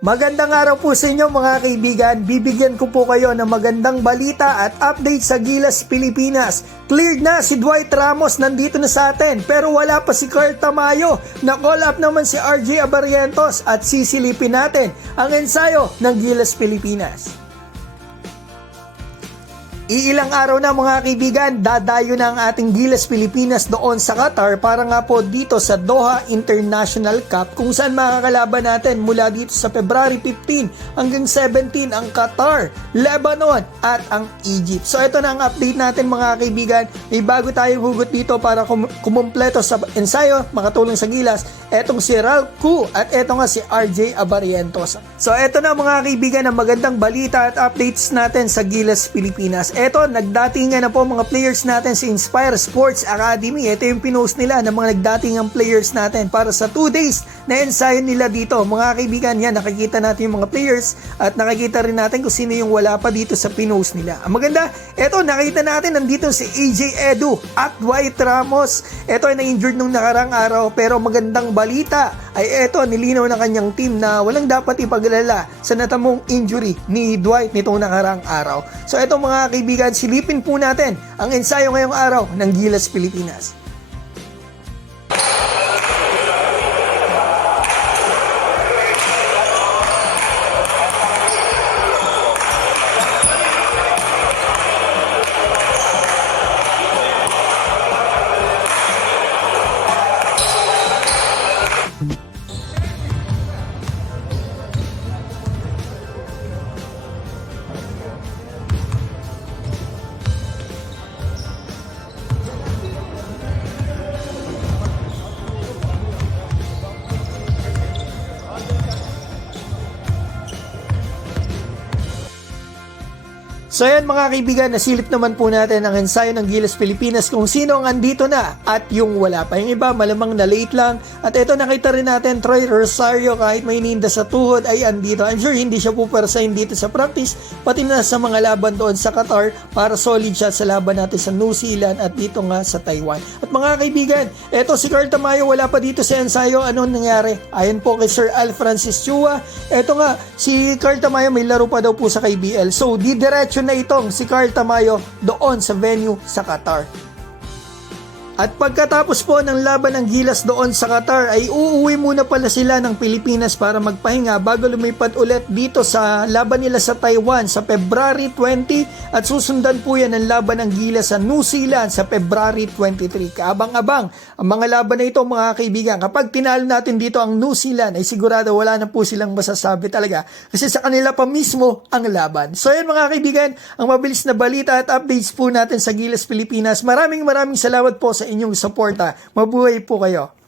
Magandang araw po sa inyo mga kaibigan. Bibigyan ko po kayo ng magandang balita at update sa Gilas Pilipinas. Cleared na si Dwight Ramos, nandito na sa atin, pero wala pa si Carl Tamayo. Na-call up naman si RJ Abarientos at sisilipin natin ang ensayo ng Gilas Pilipinas. Iilang araw na mga kaibigan, dadayo na ang ating Gilas Pilipinas doon sa Qatar para nga po dito sa Doha International Cup kung saan makakalaban natin mula dito sa February 15 hanggang 17 ang Qatar, Lebanon at ang Egypt. So ito na ang update natin mga kaibigan. May bago tayong hugot dito para kumumpleto sa ensayo, makatulong sa Gilas. Etong si Ralph Koo at eto nga si RJ Abarientos. So eto na mga kaibigan ang magandang balita at updates natin sa Gilas Pilipinas. Eto, nagdatingan na po mga players natin sa Inspire Sports Academy. Ito yung pinost nila ng mga nagdatingang players natin para sa 2 days na ensayo nila dito. Mga kaibigan, yan, nakikita natin yung mga players at nakikita rin natin kung sino yung wala pa dito sa pinost nila. Ang maganda, eto, nakita natin nandito si AJ Edu at Dwight Ramos. Eto ay na-injured nung nakarang araw pero magandang balita ay eto, nilinaw ng kanyang team na walang dapat ipaglala sa natamong injury ni Dwight nitong nakarang araw. So eto mga kaibigan, silipin po natin ang ensayo ngayong araw ng Gilas Pilipinas. So yan mga kaibigan, nasilip naman po natin ang ensayo ng Gilas Pilipinas kung sino ang andito na at yung wala pa. Yung iba malamang na late lang. At ito nakita rin natin, Troy Rosario kahit may ninda sa tuhod ay andito. I'm sure hindi siya pupersahin dito sa practice, pati na sa mga laban doon sa Qatar para solid siya sa laban natin sa New Zealand at dito nga sa Taiwan. At mga kaibigan, ito si Carl Tamayo wala pa dito sa ensayo. Anong nangyari? Ayon po kay Sir Al Francis Chua, ito nga, si Carl Tamayo may laro pa daw po sa KBL. So didiretso na itong si Carl Tamayo doon sa venue sa Qatar. At pagkatapos po ng laban ng Gilas doon sa Qatar ay uuwi muna pala sila ng Pilipinas para magpahinga bago lumipat ulit dito sa laban nila sa Taiwan sa February 20 at susundan po yan ang laban ng Gilas sa New Zealand sa February 23. Kaabang-abang ang mga laban na ito mga kaibigan. Kapag tinalo natin dito ang New Zealand ay sigurado wala na po silang masasabi talaga kasi sa kanila pa mismo ang laban. So yan mga kaibigan, ang mabilis na balita at updates po natin sa Gilas Pilipinas. Maraming salamat po sa inyong suporta. Mabuhay po kayo.